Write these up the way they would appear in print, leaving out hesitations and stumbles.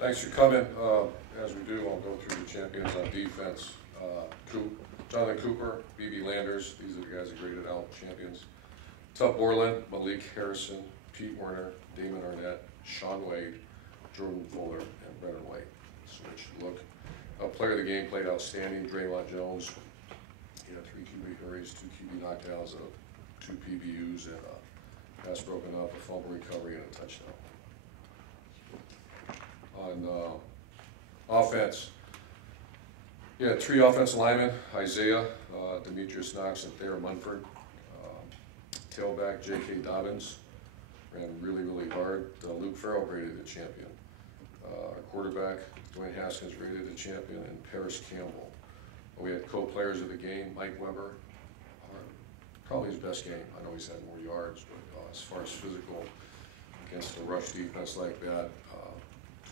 Thanks for coming. As we do, I'll go through the champions on defense. Jonathan Cooper, B.B. Landers, these are the guys that graded out champions. Tup Borland, Malik Harrison, Pete Werner, Damon Arnett, Sean Wade, Jordan Fuller, and Brennan White. Switch look. Player of the game played outstanding. Draymond Jones. He had 3 QB hurries, 2 QB knockdowns, 2 PBUs, and a pass broken up, a fumble recovery, and a touchdown. On offense, yeah, 3 offensive linemen: Isaiah, Demetrius Knox, and Thayer Munford. Tailback J.K. Dobbins ran really, really hard. Luke Farrell graded the champion. Our quarterback Dwayne Haskins rated the champion, and Paris Campbell. We had co-players of the game: Mike Weber, probably his best game. I know he's had more yards, but as far as physical against the rush defense like that,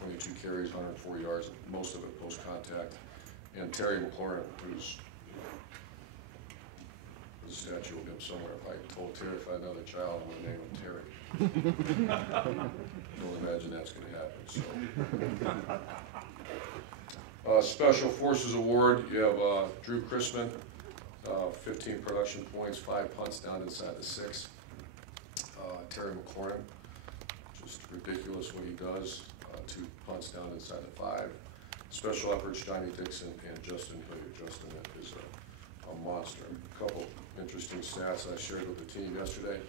22 carries, 104 yards, most of it post-contact. And Terry McLaurin, who's, there's a statue of him somewhere. If I told Terry if I had another child, I'm going to name him Terry. Don't imagine that's going to happen. So, Special Forces Award, you have Drew Chrisman, 15 production points, 5 punts down inside the 6. Terry McLaurin, just ridiculous what he does. 2 punts down inside the 5. Special efforts, Johnny Dixon and Justin Hilliard. Justin is a monster. A couple interesting stats I shared with the team yesterday.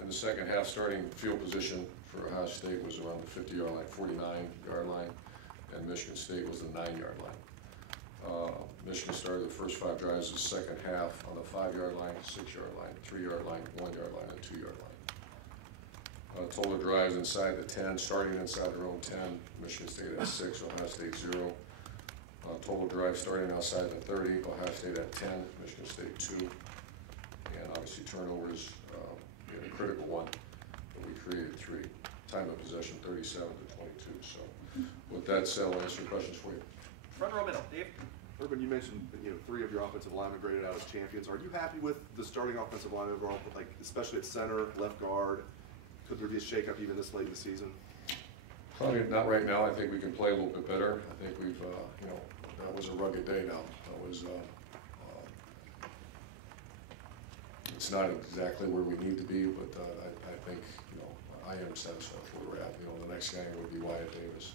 In the second half, starting field position for Ohio State was around the 50-yard line, 49-yard line, and Michigan State was the 9-yard line. Michigan started the first 5 drives of the second half on the 5-yard line, 6-yard line, 3-yard line, 1-yard line, and 2-yard line. Total drives inside the 10, starting inside their own 10. Michigan State at 6, Ohio State 0. Total drives starting outside the 30, Ohio State at 10, Michigan State 2. And obviously turnovers, in a critical one, but we created 3. Time of possession 37 to 22. So with that said, I'll answer your questions for you. Front row middle, Dave. Urban, you mentioned 3 of your offensive linemen graded out as champions. Are you happy with the starting offensive line overall, like especially at center, left guard? Could there be a shakeup even this late in the season? Probably not right now. I think we can play a little bit better. I think we've, that was a rugged day now. That was, it's not exactly where we need to be, but I think, I am satisfied with where we're at. The next guy would be Wyatt Davis.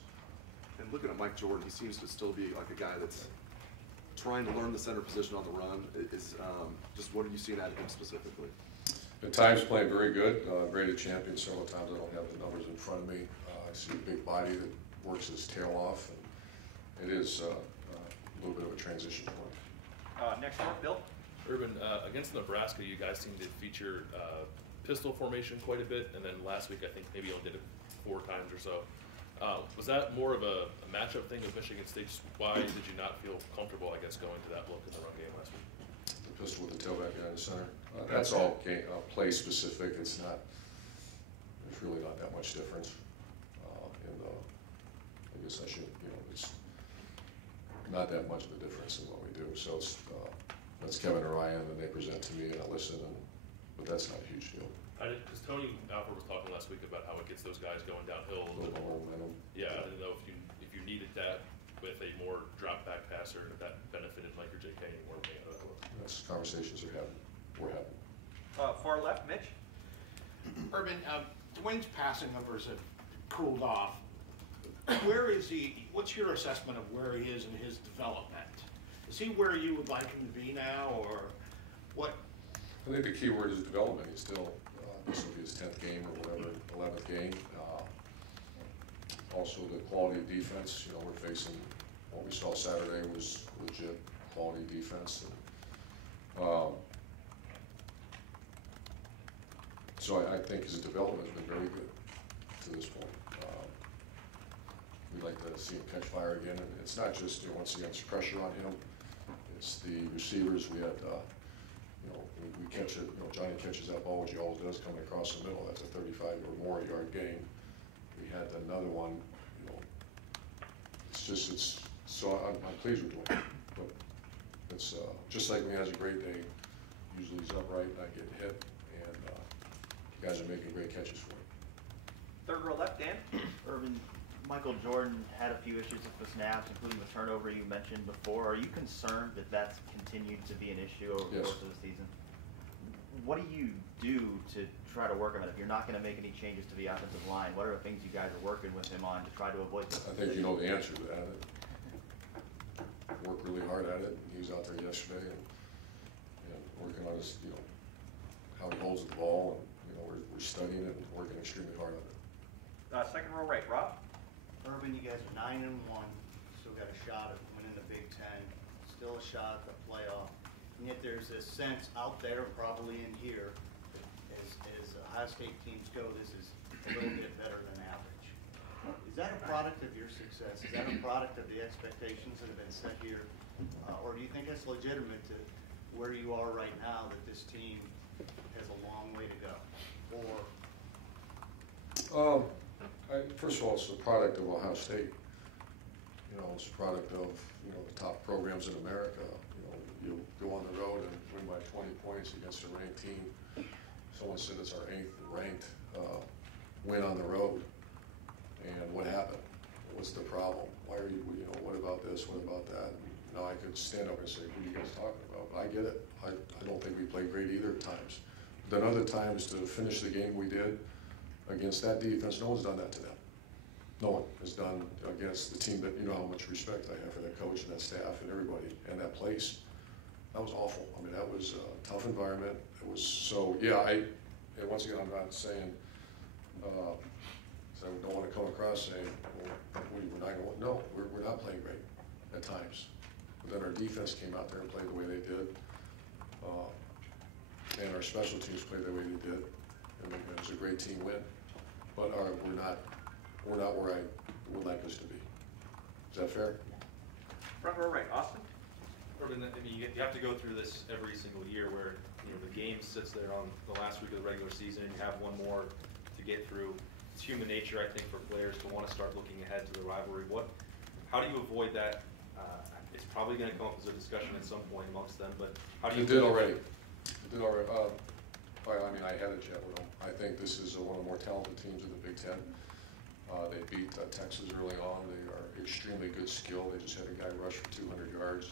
And looking at Mike Jordan, he seems to still be like a guy that's trying to learn the center position on the run. Just what are you seeing out of him specifically? At times playing very good, graded champion several times. I don't have the numbers in front of me. I see a big body that works his tail off, and it is a little bit of a transition point. Next one, Bill. Urban, against Nebraska, you guys seem to feature pistol formation quite a bit, and then last week I think maybe you only did it 4 times or so. Was that more of a matchup thing with Michigan State? Why did you not feel comfortable, I guess, going to that look in the run game last week? The pistol with the tailback guy in the center. That's all game, play specific. It's not. There's really not that much difference. I guess I should. It's not that much of a difference in what we do. So it's that's Kevin or Ryan, and they present to me, and I listen. But that's not a huge deal. Because Tony Alford was talking last week about how it gets those guys going downhill. A little more momentum. Yeah, I didn't know if you needed that with a more drop back passer, if that benefited like your JK more than the other. That's conversations we're having. Far left, Mitch. Urban, Dwayne's passing numbers have cooled off. Where is he? What's your assessment of where he is in his development? Is he where you would like him to be now, or what? I think the key word is development. He's still, this will be his 10th game or whatever, 11th game. Also the quality of defense. We're facing, what we saw Saturday was legit quality defense. So I think his development has been very good to this point. We'd like to see him catch fire again. And it's not just, once again, it's pressure on him. It's the receivers. We had, we catch it, Johnny catches that ball, which he always does, coming across the middle. That's a 35 or more yard gain. We had another one, so I'm pleased with Dwayne. But it's just like when he has a great day, usually he's upright, not getting hit, and guys are making great catches for him. Third row left, Dan. Urban, Michael Jordan had a few issues with the snaps, including the turnover you mentioned before. Are you concerned that that's continued to be an issue over the Yes. course of the season? What do you do to try to work on it? If you're not going to make any changes to the offensive line, what are the things you guys are working with him on to try to avoid this? I think you know the answer to that. Worked really hard at it. He was out there yesterday and working on his, how he holds the ball, and we're studying it and working extremely hard on it. Second row right, Rob. Urban, you guys are 9-1, still got a shot at winning the Big Ten, still a shot at the playoff. And yet there's this sense out there, probably in here, that as Ohio State teams go, this is a little bit better than average. Is that a product of your success? Is that a product of the expectations that have been set here? Or do you think that's legitimate to where you are right now, that this team has a long way to go? Or First of all, it's a product of Ohio State. It's a product of, the top programs in America. You go on the road and win by 20 points against a ranked team. Someone said it's our 8th ranked win on the road. And what happened? What's the problem? Why are you, what about this? What about that? Now I could stand up and say, what are you guys talking about? But I get it. I don't think we played great either at times. Then other times, to finish the game we did against that defense, no one's done that to them. No one has done against the team that, how much respect I have for that coach and that staff and everybody and that place. That was awful. I mean, that was a tough environment. It was so, and once again, I'm not saying, so I don't want to come across saying, well, we're not going, no, we're not playing great at times. But then our defense came out there and played the way they did. And our special teams played the way they did. And it was a great team win. But we're not where I would like us to be. Is that fair? Front row right, Austin. Urban, you have to go through this every single year where the game sits there on the last week of the regular season and you have one more to get through. It's human nature, I think, for players to want to start looking ahead to the rivalry. How do you avoid that? It's probably going to come up as a discussion at some point amongst them, but how do you? It did already. I had a chat with them. I think this is one of the more talented teams in the Big Ten. They beat Texas early on. They are extremely good skill. They just had a guy rush for 200 yards.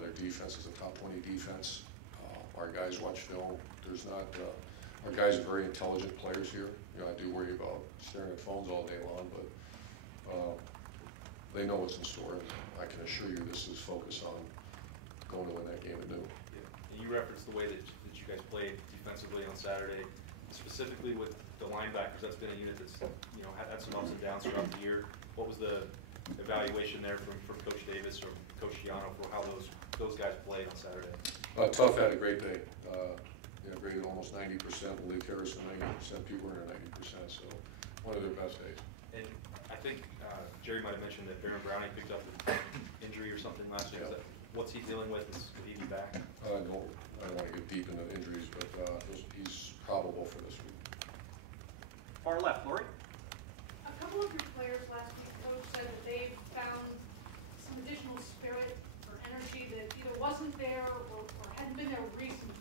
Their defense is a top 20 defense. Our guys watch film. Our guys are very intelligent players here. I do worry about staring at phones all day long, but they know what's in store. And I can assure you this is focused on going to win that game at noon. Yeah. And you referenced the way that you guys played defensively on Saturday, specifically with the linebackers. That's been a unit that's had some ups and downs throughout the year. What was the evaluation there from Coach Davis or Coach Giano for how those guys played on Saturday? Tough had a great day. Graded almost 90%. Malik Harrison 90%. People were in 90%. So one of their best days. And I think Jerry might have mentioned that Baron Browning picked up an injury or something last week. Yeah. What's he dealing with? Is he be back? I don't want to get deep into injuries, but he's probable for this week. Far left, Lori. A couple of your players last week, Coach, said that they've found some additional spirit or energy that either wasn't there or hadn't been there recently.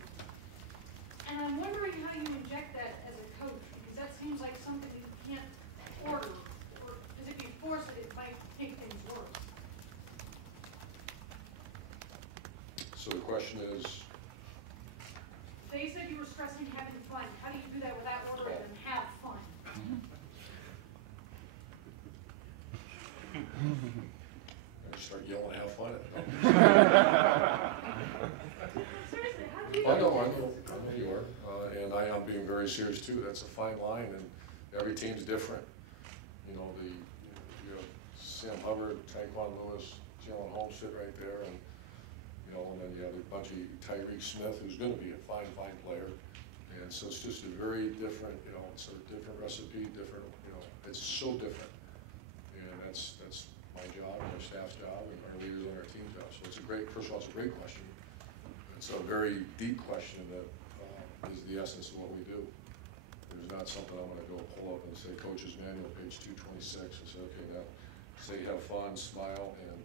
And I'm wondering how you inject that as a coach, because that seems like something you can't order, or as if you force it, it might make things worse. So the question is, They said you were stressing having fun. How do you do that without ordering and have fun? I start yelling, have fun. Seriously, how do you? I know you are, and I am being very serious too. That's a fine line, and every team's different. You have Sam Hubbard, Tyquan Lewis, Jalen Holmes sit right there, and then you have a bunch of Tyreek Smith, who's going to be a fine player, and so it's just a very different, it's a different recipe, different, it's so different, and that's my job, our staff's job, and our leaders on our team's job. So first of all, it's a great question. It's a very deep question that is the essence of what we do. There's not something I'm going to go pull up and say, Coach's Manual, page 226, and say, okay, now say have fun, smile, and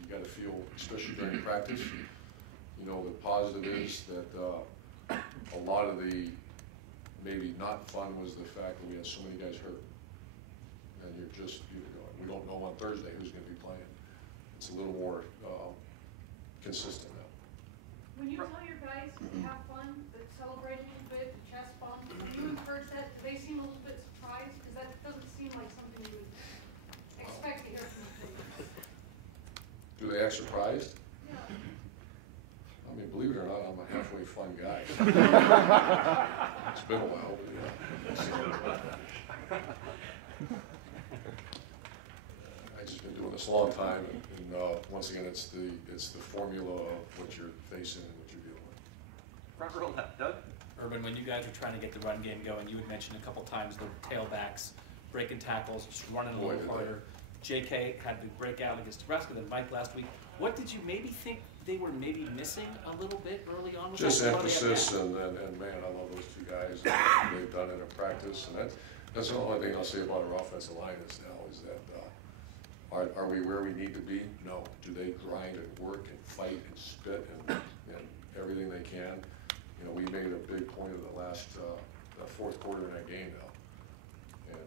you got to feel, especially during practice. The positive is that a lot of the maybe not fun was the fact that we had so many guys hurt. and we don't know on Thursday who's going to be playing. It's a little more consistent now. When you tell your guys to have fun, that celebrate a little bit, the chest bump, when you encourage that, do they seem a little bit surprised? Because that doesn't seem like something you would expect to hear from the players. Do they act surprised? Yeah. I mean, believe it or not, I'm a halfway fun guy. It's been a while, but yeah. I've just been doing this a long time, and once again, it's the formula of what you're facing and what you're dealing with. Front row left, Doug. Urban, when you guys were trying to get the run game going, you had mentioned a couple times the tailbacks, breaking tackles, just running a Boy, little did harder. JK had the breakout against Nebraska, then Mike last week. What did you maybe think they were maybe missing a little bit early on? Was Just that emphasis, and man, I love those two guys. They've done it in practice, and that's the only thing I'll say about our offensive line is that are we where we need to be? No. Do they grind and work and fight and spit and everything they can? You know, we made a big point of the last fourth quarter in that game now, and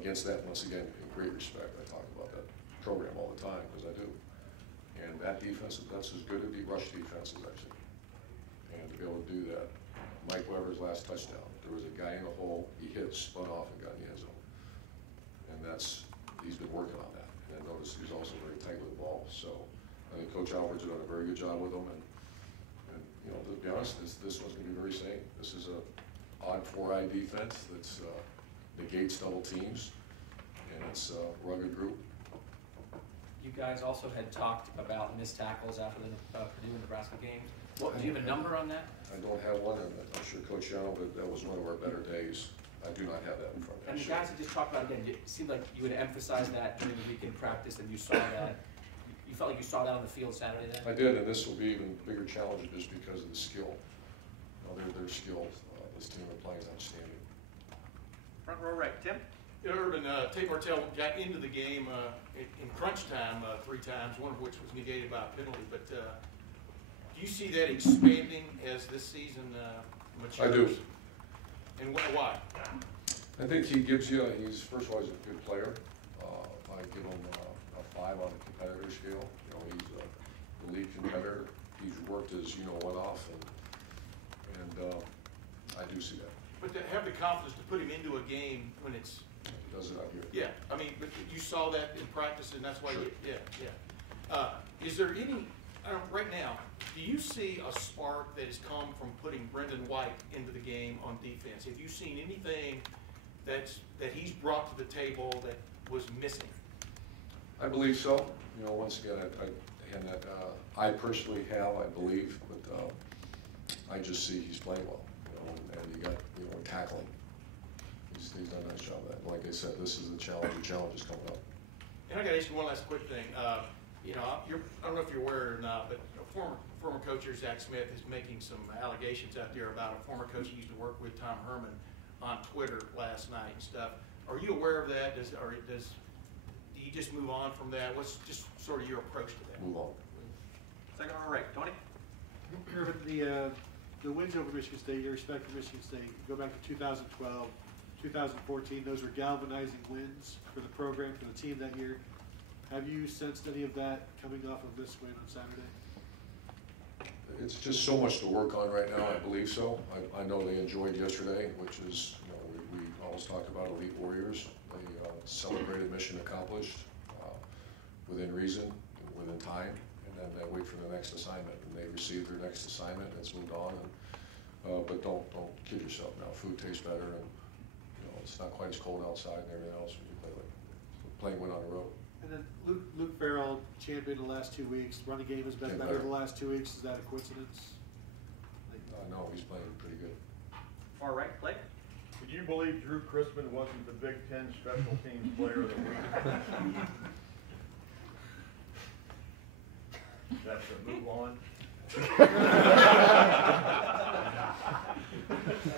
against that, once again, in great respect, I talk about that program all the time because I do. And that defense, that's as good to be rush defense as I've seen. And to be able to do that, Mike Weber's last touchdown, there was a guy in the hole, he hit, spun off, and got in the end zone. And he's been working on that. And I noticed he's also very tight with the ball. So I think Coach Alford's done a very good job with him. And you know, to be honest, this one's going to be very same. This is a odd four-eye defense that's negates double teams, and it's a rugged group. You guys also had talked about missed tackles after the Purdue and Nebraska games. Do you have a number on that? I don't have one, and I'm sure Coach Young, but that was one of our better days. I do not have that in front of me. And the guys had just talked about it again. It seemed like you would emphasize that during the weekend practice, and you saw that. You felt like you saw that on the field Saturday then? I did, and this will be even bigger challenge just because of the skill. You know, their skills. This team of playing is outstanding. Front row right, Tim. Urban, Tate Martell got into the game in crunch time 3 times, one of which was negated by a penalty. But do you see that expanding as this season matures? I do. And why? I think he gives you, first of all, he's a good player. I give him a 5 on the competitor scale. You know, he's a elite competitor. He's worked his, one off, and I do see that. But to have the confidence to put him into a game when it's... He does it out here. Yeah, I mean, but you saw that in practice, and that's why Sure. Is there any, right now, do you see a spark that has come from putting Brendan White into the game on defense? Have you seen anything that he's brought to the table that was missing? I believe so. You know, once again, I personally have, I believe, but I just see he's playing well. You know, and you got, tackling. He's done a nice job of that. Like I said, this is the challenge. The challenge is coming up. And I got to ask you one last quick thing. I don't know if you're aware or not, but former coach here, Zach Smith, is making some allegations out there about a former coach he used to work with, Tom Herman, on Twitter last night and stuff. Are you aware of that? Do you just move on from that? What's just sort of your approach to that? Move on. Second row right, Tony. The wins over Michigan State, your respect for Michigan State, go back to 2012, 2014, those were galvanizing wins for the program, for the team that year. Have you sensed any of that coming off of this win on Saturday? It's just so much to work on right now. I believe so. I know they enjoyed yesterday, which is, we always talk about elite warriors. They celebrated mission accomplished within reason, within time, and then they wait for the next assignment. And they received their next assignment. It's moved on. But don't kid yourself now. Food tastes better, and it's not quite as cold outside and everything else when you play playing win on the road. And then Luke Farrell championed the last 2 weeks. Running game has been better the last 2 weeks. Is that a coincidence? No, he's playing pretty good. Far right, Blake. Would you believe Drew Chrisman wasn't the Big Ten Special Teams Player of the Week? That's a move on.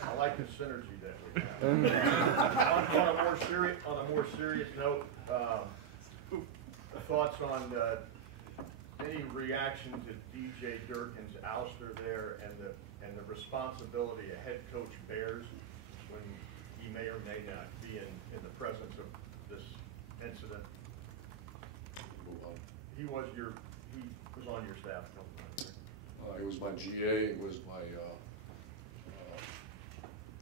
I like the synergy that we have. on a more serious note, thoughts on any reaction to DJ Durkin's ouster there and the responsibility a head coach bears when he may or may not be in the presence of this incident? Move on. He was on your staff. He was my GA, he was my,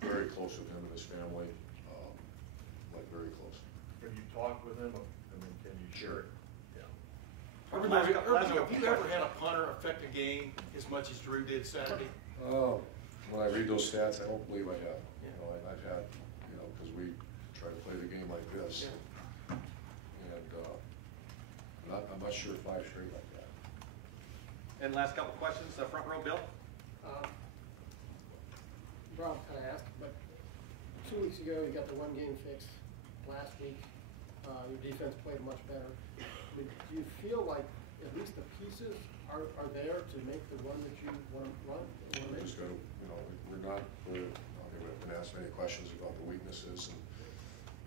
very close with him and his family, like very close. Have you talked with him? I mean, can you share it? Yeah. Urban, Last have couple you ever questions. had a punter affect a game as much as Drew did Saturday? When I read those stats, I don't believe I have. You know, I've had, you know, because we try to play the game like this. And, I'm not sure 5 straight like that. And last couple questions, front row, Bill? Rob kind of asked, but 2 weeks ago you got the 1 game fix. Last week, your defense played much better. I mean, do you feel like at least the pieces are there to make the run that you want to run? We just got to, you know, we've been asked many questions about the weaknesses, and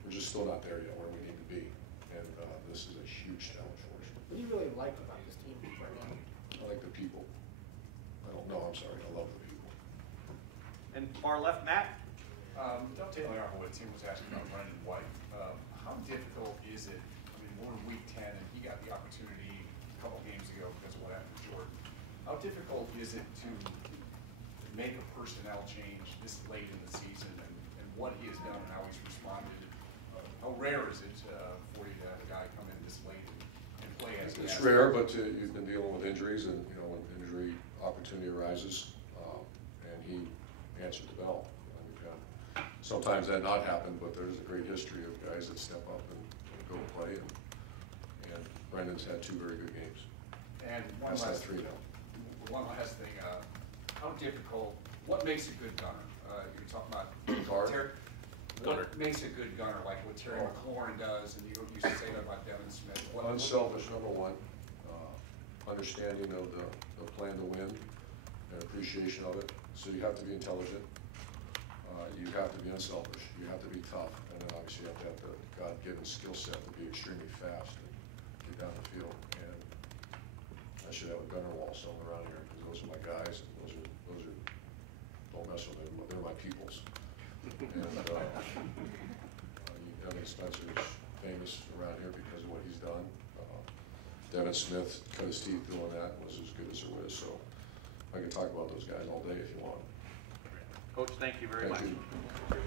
we're just still not there yet where we need to be. And this is a huge challenge for us. What do you really like about this team right now? I like the people. I'm sorry, I love the people. And far left, Matt? Dovetailing off of what Tim was asking about Brendan White, how difficult is it? I mean, we're in week 10 and he got the opportunity a couple games ago because of what happened to Jordan. How difficult is it to make a personnel change this late in the season and what he has done and how he's responded? How rare is it for you to have a guy come in this late and play as he has? It's rare, but you've been dealing with injuries, and you know when injury opportunity arises, and he answered the bell. Sometimes that not happen, but there's a great history of guys that step up and go play, and Brendan's had 2 very good games. And one That's last 3 now. One last thing, how difficult, what makes a good gunner? You're talking about Guard? what makes a good gunner, like what Terry McLaurin does, and you used to say that about Devin Smith. Unselfish, number 1. Understanding of the plan to win and appreciation of it. So you have to be intelligent. You have to be unselfish. You have to be tough. And then obviously you have to have the God-given skill set to be extremely fast and get down the field. And I should have a gunner wall somewhere around here because those are my guys. And those are don't mess with them. They're my peoples. And I mean, Spencer's famous around here because of what he's done. Devin Smith cut his teeth doing that and was as good as there was. So I can talk about those guys all day if you want. Coach, thank you very much. Thank you.